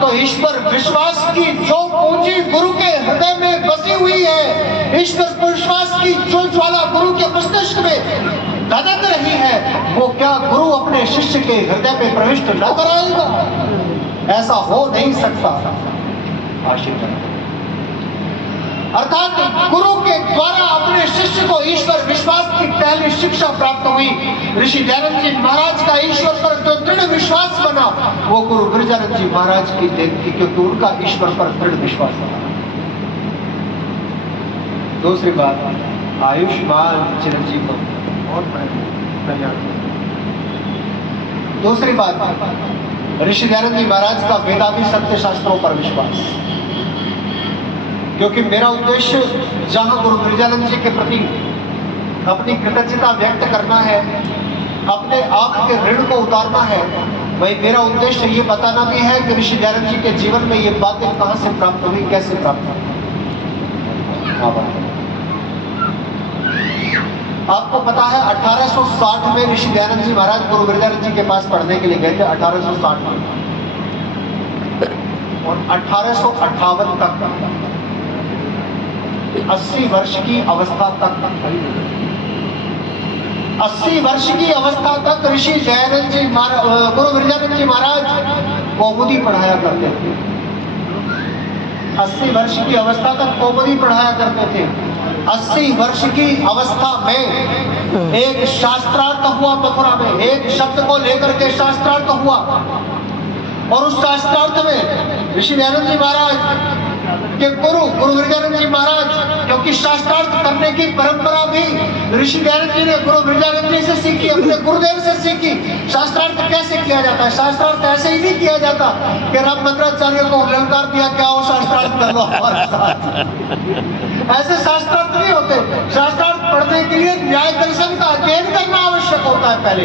तो ईश्वर विश्वास की जो पूंजी गुरु के हृदय में बसी हुई है, ईश्वर विश्वास की जो ज्वाला गुरु के मस्तिष्क में धधक रही है, वो क्या गुरु अपने शिष्य के हृदय में प्रविष्ट न कराएगा? ऐसा हो नहीं सकता। आशीर्वाद अर्थात गुरु के द्वारा अपने शिष्य को ईश्वर विश्वास की पहली शिक्षा प्राप्त हुई। ऋषि दयानंद जी महाराज का ईश्वर पर जो दृढ़ विश्वास बना, वो गुरु गिरिजानंद जी महाराज की देन थी, क्योंकि उनका ईश्वर पर दृढ़ विश्वास बना। दूसरी बात, आयुष्मान चिरंजीव को बहुत बड़े। दूसरी बात, ऋषि दयानंद जी महाराज का वेदादि सत्य शास्त्रों पर विश्वास, क्योंकि मेरा उद्देश्य जहां गुरु गिरिजानंद जी के प्रति अपनी कृतज्ञता व्यक्त करना है, अपने आप के ऋण को उतारना है, वही मेरा उद्देश्य ये बताना भी है कि ऋषि दयानंद जी के जीवन में ये बातें कहां से प्राप्त हुई, कैसे प्राप्त हुई। आपको पता है 1860 में ऋषि दयानंद जी महाराज गुरु गिरिजानंद जी के पास पढ़ने के लिए गए थे, 1860 में, और 1858 तक 80 वर्ष की अवस्था तक 80 वर्ष की अवस्था तक ऋषि दयानंद जी महाराज गुरु गिरिजानंद जी महाराज कौमुदी पढ़ाया करते थे। 80 वर्ष की अवस्था तक कौमुदी पढ़ाया करते थे। 80 वर्ष की अवस्था में एक शास्त्रार्थ हुआ मथुरा में, एक शब्द को लेकर के शास्त्रार्थ हुआ, और उस शास्त्रार्थ में ऋषि दयानंद जी महाराज के गुरु गिरिजानंद जी महाराज, क्योंकि शास्त्रार्थ करने की परंपरा भी ऋषि दयानंद जी ने गुरु गिरिजानंद जी से सीखी, अपने गुरुदेव से सीखी। शास्त्रार्थ कैसे किया जाता है? शास्त्रार्थ ऐसे ही नहीं किया जाता कि रामभद्राचार्य को ललकार दिया, क्या हो शास्त्रार्थ कर लो हमारे साथ। ऐसे शास्त्रार्थ नहीं होते। शास्त्रार्थ पढ़ने के लिए न्याय दर्शन का अध्ययन करना आवश्यक होता है। पहले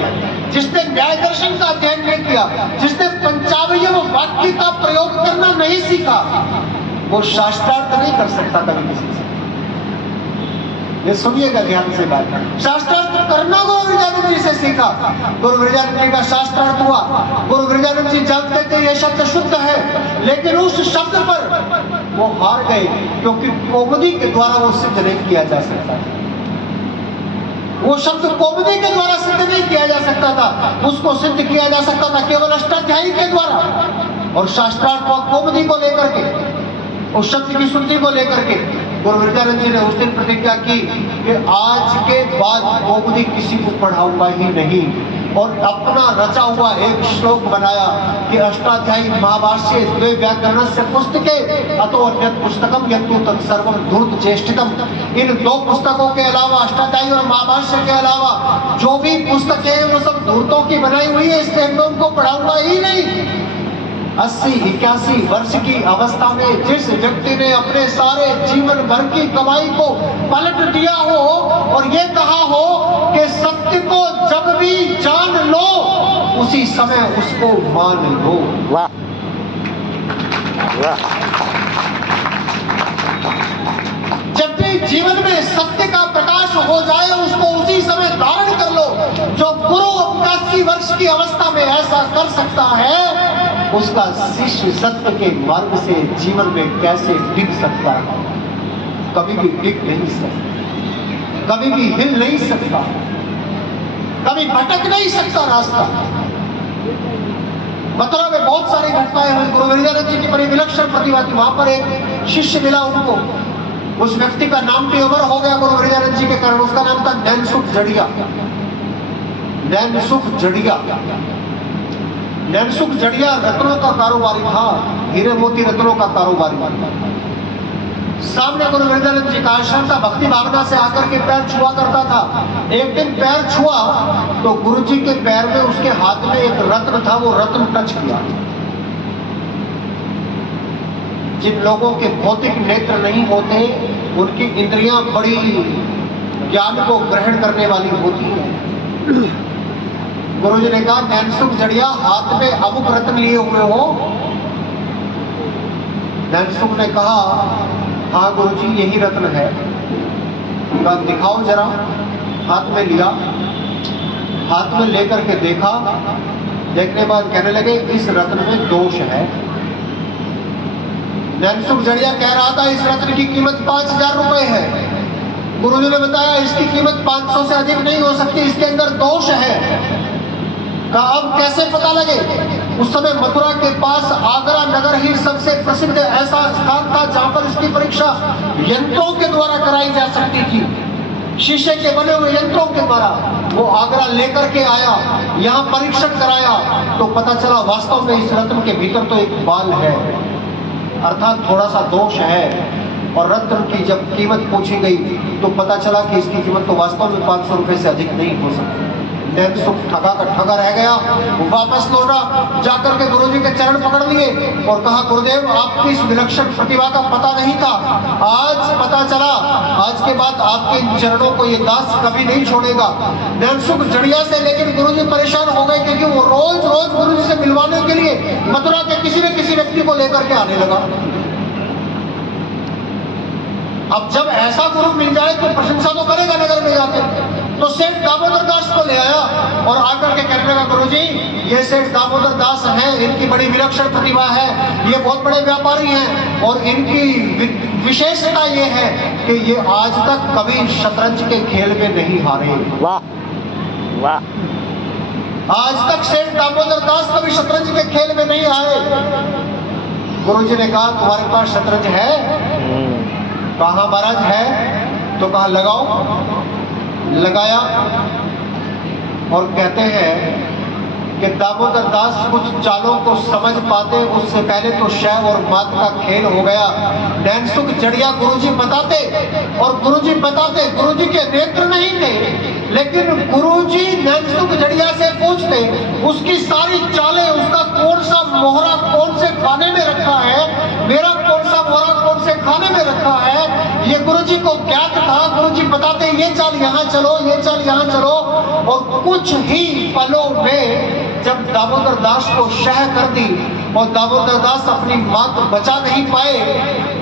जिसने न्याय दर्शन का अध्ययन नहीं किया, जिसने पंचावयव वाक्य का प्रयोग करना नहीं सीखा, वो शास्त्रार्थ नहीं कर सकता कभी किसी से। ये सुनिएगा ध्यान से बात। शास्त्रार्थ करना गुरु गिरिजानंद जी से सीखा। गुरु गिरिजानंद जी का शास्त्रार्थ हुआ। गुरु गिरिजानंद जी जानते थे ये शब्द शुद्ध है, लेकिन उस शब्द पर वो हार गए, क्योंकि कौमुदी के द्वारा वो सिद्ध नहीं किया जा सकता। वो शब्द कौमुदी के द्वारा सिद्ध नहीं किया जा सकता था, उसको सिद्ध किया जा सकता था केवल अष्टाध्यायी के द्वारा। और शास्त्रार्थ को कौमुदी को लेकर के, उस शब्द की शुद्धि को लेकर के गुरु गिरिजानंद जी ने उस दिन प्रतिज्ञा की कि आज के बाद कौमुदी किसी को पढ़ाऊंगा ही नहीं, और अपना रचा हुआ एक श्लोक बनाया कि अष्टाध्यायी महाभाष्ये द्वे व्याकरणस्य पुस्तके अतो अन्यत् पुस्तकम यत्तु तत्सर्वं धूर्त चेष्टितम। इन दो पुस्तकों के अलावा, अष्टाध्यायी और महाभाष्य के अलावा जो भी पुस्तकें हैं वो सब धूर्तों की बनाई हुई है, इसलिए मैं उनको पढ़ाऊंगा ही नहीं। 80-81 वर्ष की अवस्था में जिस व्यक्ति ने अपने सारे जीवन भर की कमाई को पलट दिया हो और ये कहा हो कि सत्य को जब भी जान लो उसी समय उसको मान लो। वाह वाह। जब भी जीवन में सत्य का प्रकाश हो जाए उसको उसी समय धारण कर लो। जो गुरु 80 वर्ष की अवस्था में ऐसा कर सकता है, उसका शिष्य सत्य के मार्ग से जीवन में कैसे टिक सकता है? कभी भी टिक नहीं सकता, कभी भी हिल नहीं सकता, कभी भटक नहीं सकता रास्ता। मथुरा में बहुत सारी घटनाएं हुई। गुरु गिरिजानंद जी की बड़ी विलक्षण प्रतिभा थी। वहां पर एक शिष्य मिला उनको, उस व्यक्ति का नाम भी अमर हो गया गुरु गिरिजानंद जी के कारण। उसका नाम था नैनसुख जड़िया। नैनसुख जड़िया, नैनसुख जड़िया रत्नों का कारोबारी था, हीरे मोती रत्नों का कारोबारी। सामने गुरु गिरिजानंद जी का आश्रम था, भक्ति भावना से आकर के पैर छुआ करता था। एक दिन पैर छुआ तो गुरु जी के पैर में, उसके हाथ में एक रत्न था, वो रत्न टच किया। जिन लोगों के भौतिक नेत्र नहीं होते, उनकी इंद्रियां बड़ी ज्ञान को ग्रहण करने वाली होती है। गुरु जी ने कहा, नैनसुख जड़िया हाथ में अमुक रत्न लिए हुए हो? नैनसुख ने कहा, हाँ गुरु जी यही रत्न है। कहा दिखाओ जरा। हाथ में लिया, हाथ में लेकर के देखा, देखने बाद कहने लगे इस रत्न में दोष है। नैनसुख जड़िया कह रहा था इस रत्न की कीमत 5,000 रुपए है। गुरुजी ने बताया इसकी कीमत 500 से अधिक नहीं हो सकती, इसके अंदर दोष है। कहा अब कैसे पता लगे? उस समय मथुरा के पास आगरा नगर ही सबसे प्रसिद्ध ऐसा स्थान था जहां पर इसकी परीक्षा यंत्रों के द्वारा कराई जा सकती थी, शीशे के बने हुए यंत्रों के द्वारा। वो आगरा लेकर के आया, यहाँ परीक्षण कराया तो पता चला वास्तव में इस रत्न के भीतर तो एक बाल है, अर्थात थोड़ा सा दोष है। और रत्न की जब कीमत पूछी गई तो पता चला कि इसकी कीमत तो वास्तव में 500 रुपए से अधिक नहीं हो सकती। नैनसुख ठगा का ठगा रह गया, वापस लौटा, जाकर के गुरुजी के चरण पकड़ लिए और कहा गुरुदेव आपकी इस विलक्षण प्रतिभा का पता नहीं था, आज पता चला। आज के बाद आपके इन चरणों को ये दास कभी नहीं छोड़ेगा। नैनसुख जड़िया से लेकिन गुरुजी परेशान हो गए क्योंकि वो रोज रोज गुरुजी से मिलवाने के लिए मथुरा के किसी न किसी व्यक्ति को लेकर के आने लगा। अब जब ऐसा गुरु मिल जाए तो प्रशंसा तो करेगा नगर में जाके। तो सेठ दामोदर दास को ले आया और आकर के कहने लगा गुरुजी ये सेठ दामोदर दास हैं, इनकी बड़ी विलक्षण प्रतिभा है, ये बहुत बड़े व्यापारी हैं और इनकी विशेषता ये है कि ये आज तक कभी शतरंज के खेल में नहीं हारे। वाह वाह। आज तक सेठ दामोदर दास कभी शतरंज के खेल में नहीं आए। गुरुजी ने कहा तुम्हारे पास शतरंज है? कहा महाराज है। तो कहा लगाओ। लगाया और कहते हैं कि दामोदर दास कुछ चालों को समझ पाते उससे पहले तो शय और मात का खेल हो गया। नैनसुख जड़िया गुरुजी बताते और गुरुजी बताते, गुरुजी के नेत्र नहीं थे लेकिन गुरुजी नैनसुख जड़िया से पूछते उसकी सारी चालें, उसका कौन सा मोहरा कौन से खाने में रखा है, मेरा कौन सा मोहरा कौन से खाने में रखा है, ये गुरुजी को ज्ञात था। गुरुजी बताते ये चाल यहाँ चलो, ये चाल यहाँ चलो। और कुछ ही पलों में जब दामोदर दास को शह कर दी और दामोदर दास अपनी मात बचा नहीं पाए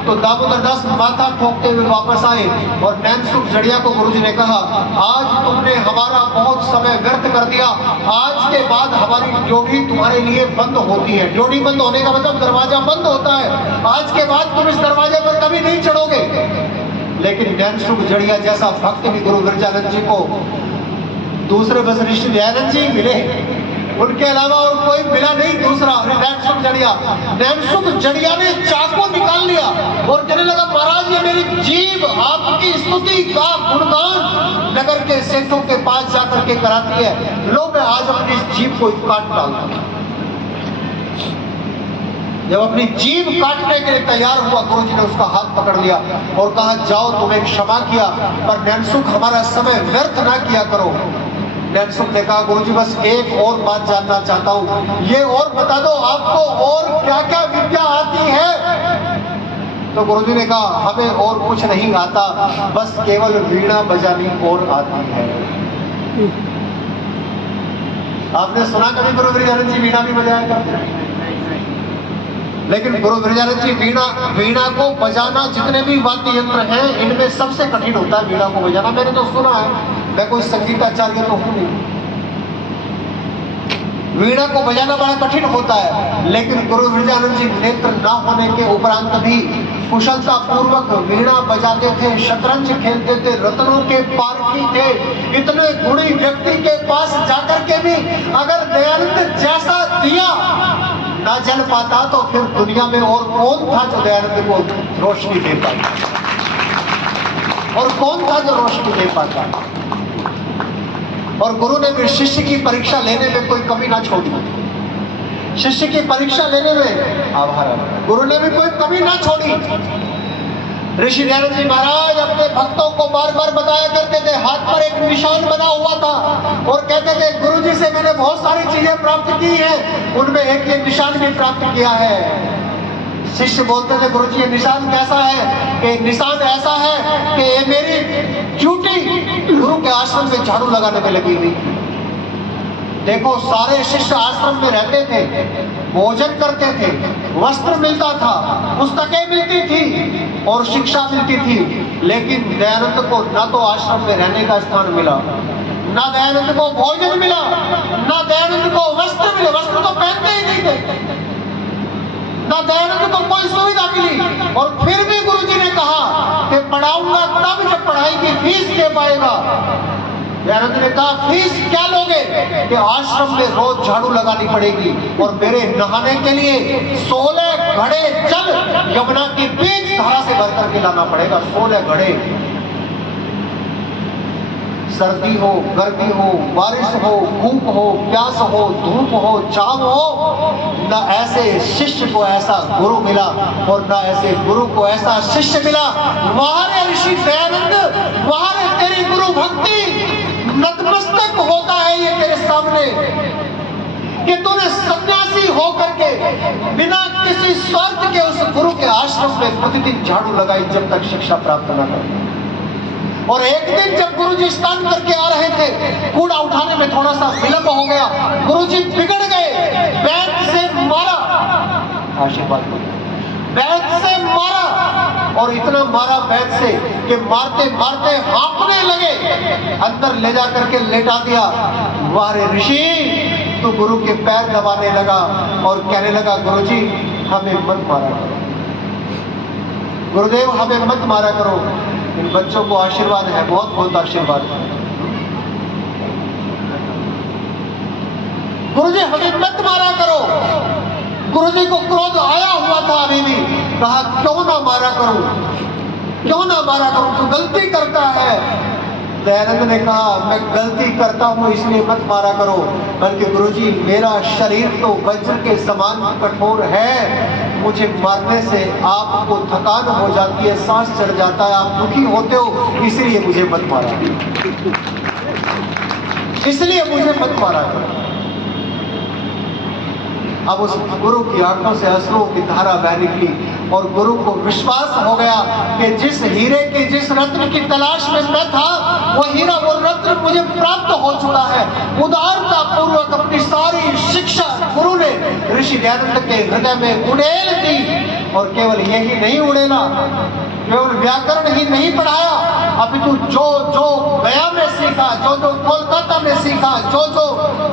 तो दामोदर दास माथा ठोकते हुए वापस आए और नैनसुख जड़िया को गुरुजी ने कहा आज तुमने हमारा बहुत समय व्यर्थ कर दिया, आज के बाद हमारी ड्योढ़ी तुम्हारे लिए बंद होती है। ड्योढ़ी बंद होने का मतलब दरवाजा बंद होता है, आज के बाद तुम इस दरवाजे पर कभी नहीं चढ़ोगे। लेकिन नैनसुख जड़िया जैसा भक्त भी गुरु विरजानंद जी को दूसरे वशिष्ठ दयानंद जी मिले, उनके अलावा और कोई मिला नहीं दूसरा। नैनसुख जड़िया, नैनसुख जड़िया ने चाकू निकाल लिया और कहने लगा महाराज ये मेरी जीभ आपकी स्तुति का गुणगान नगर के सेठों के पास जाकर के कराती है, लो मैं आज अपनी जीभ को काट डालता। जब अपनी जीभ काटने के लिए तैयार हुआ गुरुजी ने उसका हाथ पकड़ लिया और कहा जाओ तुम्हें क्षमा किया पर नैनसुख हमारा समय व्यर्थ ना किया करो। नैनसुख ने कहा गुरुजी बस एक और बात जानना चाहता हूँ, ये और बता दो आपको और क्या क्या विद्या आती है। तो गुरुजी ने कहा हमें और कुछ नहीं आता, बस केवल वीणा बजानी और आती है। आपने सुना कभी गुरु विरजानंद जी वीणा भी बजाया करते हैं? लेकिन गुरु विरजानंद जी वीणा को बजाना, जितने भी वाद्य यंत्र हैं इनमें सबसे कठिन होता है वीणा को बजाना। मैंने तो सुना है, मैं कोई संगीताचार्य तो हूँ नहीं, वीणा को बजाना बड़ा कठिन होता है। लेकिन गुरु विरजानंद जी नेत्र न होने के उपरांत भी कुशलता पूर्वक वीणा बजाते थे, शतरंज खेलते थे, रत्नों के पारखी थे। इतने गुणी व्यक्ति के पास जाकर के भी अगर दयानंद जैसा दिया ना जल पाता तो फिर दुनिया में और कौन था जो दयानंद को रोशनी दे पाता, और कौन था जो रोशनी दे पाता। और गुरु ने भी शिष्य की परीक्षा लेने में कोई कमी ना छोड़ी, शिष्य की परीक्षा लेने में आभार गुरु ने भी कोई कमी ना छोड़ी। ऋषि दयानंद जी महाराज अपने भक्तों को बार बार बताया करते थे, हाथ पर एक निशान बना हुआ था और कहते थे गुरुजी से मैंने बहुत सारी चीजें प्राप्त की हैं, उनमें एक ये निशान भी प्राप्त किया है। शिष्य बोलते थे गुरुजी ये निशान कैसा है? कि निशान ऐसा है कि ये मेरी ड्यूटी गुरु के आश्रम में झाड़ू लगाने में लगी हुई। देखो सारे शिष्य आश्रम में रहते थे, भोजन करते थे, वस्त्र मिलता था, पुस्तकें मिलती थी और शिक्षा मिलती थी, लेकिन दयानंद को न तो आश्रम में रहने का स्थान मिला, न दयानंद को भोजन मिला, न दयानंद को वस्त्र मिले, वस्त्र तो पहनते ही नहीं थे, न दयानंद को कोई सुविधा मिली और फिर भी गुरुजी ने कहा कि पढ़ाऊंगा तब जब पढ़ाई की फीस दे पाएगा। दयानंद ने कहा फीस क्या लोगे कि आश्रम में रोज झाड़ू लगानी पड़ेगी और मेरे नहाने के लिए 16 घड़े जल यमुना की बीच धारा से भर करके लाना पड़ेगा। 16 घड़े, सर्दी हो, गर्मी हो, बारिश हो, भूख हो, प्यास हो, धूप हो, चाव हो, न ऐसे शिष्य को ऐसा गुरु मिला और न ऐसे गुरु को ऐसा शिष्य मिला। वहां रे ऋषि दयानंद, वहां रे तेरी गुरु भक्ति, नतमस्तक होता है ये तेरे सामने कि तूने सन्यासी होकर के बिना किसी स्वार्थ के उस गुरु के आश्रम में प्रतिदिन झाड़ू लगाई जब तक शिक्षा प्राप्त न कर। और एक दिन जब गुरुजी स्नान करके आ रहे थे, कूड़ा उठाने में थोड़ा सा विलंब हो गया, गुरुजी बिगड़ गए, बैत से मारा, आशीर्वाद बैत से मारा और इतना मारा बैत से कि मारते मारते हाँफने लगे, अंदर ले जा करके लेटा दिया। वारे ऋषि, तो गुरु के पैर दबाने लगा और कहने लगा गुरुजी हमें मत मारा करो, गुरुदेव हमें मत मारा करो। इन बच्चों को आशीर्वाद है, बहुत बहुत आशीर्वाद है। गुरुजी हमें मत मारा करो। गुरुजी को क्रोध आया हुआ था अभी भी, कहा क्यों ना मारा करूं, क्यों ना मारा करूं, तू गलती करता है। दयानंद ने कहा मैं गलती करता हूं इसलिए मत मारा करो, बल्कि गुरुजी मेरा शरीर तो वज्र के समान कठोर है, मुझे मारने से आपको थकान हो जाती है, सांस चढ़ जाता है, आप दुखी होते हो, इसलिए मुझे मत मारा, इसलिए मुझे मत मारा करो। अब उस गुरु की आंखों से अश्रुओं की धारा बह निकली और गुरु को विश्वास हो गया कि जिस हीरे की, जिस रत्न की तलाश में मैं था, वो हीरा, वो रत्न मुझे प्राप्त हो चुका है। उदारता पूर्वक अपनी सारी शिक्षा गुरु ने ऋषि दयानंद के हृदय में उड़ेल दी। और केवल यही नहीं उड़ेला, केवल व्याकरण ही नहीं पढ़ाया, अपितु जो जो गया में सीखा, जो जो कोलकाता में सीखा, जो जो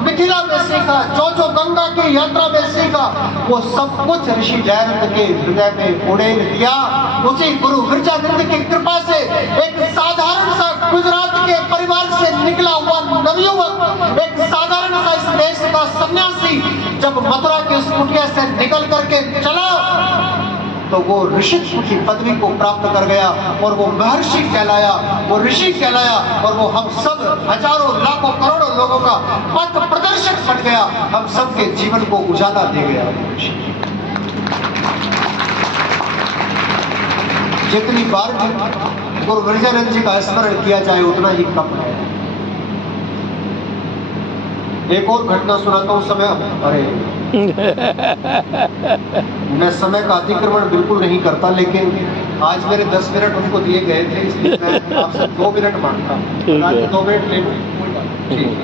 मिथिला में सीखा, जो जो गंगा की यात्रा में सीखा, वो सब कुछ ऋषि दयानंद के हृदय में उड़ेल दिया। उसी गुरु विरजानंद की कृपा से एक साधारण सा गुजरात के परिवार से निकला हुआ नवयुवक, एक साधारण सा इस देश का सन्यासी जब मथुरा की उस कुटिया से निकल करके चला तो वो ऋषित्व की पदवी को प्राप्त कर गया और वो महर्षि कहलाया, वो ऋषि कहलाया और वो हम सब हजारों लाखों करोड़ों लोगों का पथ प्रदर्शक बन गया, हम सबके जीवन को उजाला दे गया। जितनी बार भी गुरु विरजानंद जी का स्मरण किया जाए उतना ही कम है। एक और घटना सुनाता हूँ। समय, अरे मैं समय का अतिक्रमण बिल्कुल नहीं करता, लेकिन आज मेरे 10 मिनट उनको दिए गए थे, इसलिए मैं आपसे 2 मिनट मांगता हूँ। 2 मिनट ले लूँ?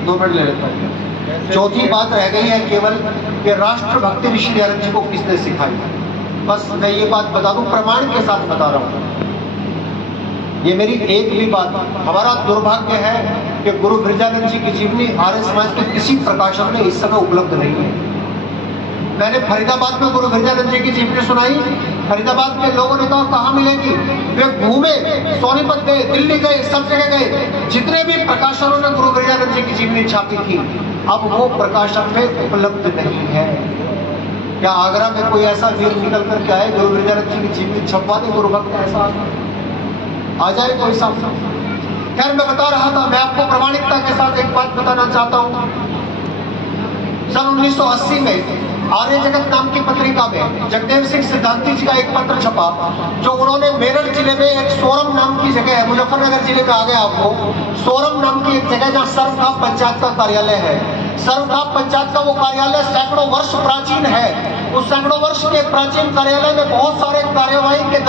2 मिनट ले लेता हूँ। चौथी बात रह गई है केवल कि राष्ट्रभक्ति ऋषि दयानंद जी को किसने सिखाई। बस मैं ये बात बता दूं, प्रमाण के साथ बता रहा हूँ। ये मेरी एक भी बात, हमारा दुर्भाग्य है कि गुरु विरजानंद जी की जीवनी आर्य समाज के किसी प्रकाशन में इस समय उपलब्ध नहीं है। मैंने फरीदाबाद में गुरु विरजानंद जी की जीवनी सुनाई, फरीदाबाद के लोगों ने कहा कहाँ मिलेगी, वे घूमे, सोनीपत गए, दिल्ली गए, सब जगह गए, जितने भी प्रकाशनों ने गुरु विरजानंद जी की जीवनी छापी थी, अब वो प्रकाशन में उपलब्ध नहीं है। क्या आगरा में कोई ऐसा वीर निकल करके आए गुरु विरजानंद जी की जीवनी छपवा दे, गुरु भक्त ऐसा आ जाए कोई सामने? खैर मैं बता रहा था, मैं आपको प्रामाणिकता के साथ एक बात बताना चाहता हूँ। सन 1980 में आर्य जगत नाम की पत्रिका में जगदेव सिंह सिद्धांती जी का एक पत्र छपा, जो उन्होंने मेरठ जिले में एक सोरम नाम की जगह है, मुजफ्फरनगर जिले में आ गया आपको, सोरम नाम की एक जगह जहाँ सर्वखाप पंचायत का कार्यालय है। सर्वखाप पंचायत का वो कार्यालय सैकड़ों वर्ष प्राचीन है। उस सैकड़ों वर्ष के प्राचीन कार्यालय में बहुत सारे कार्यवाही के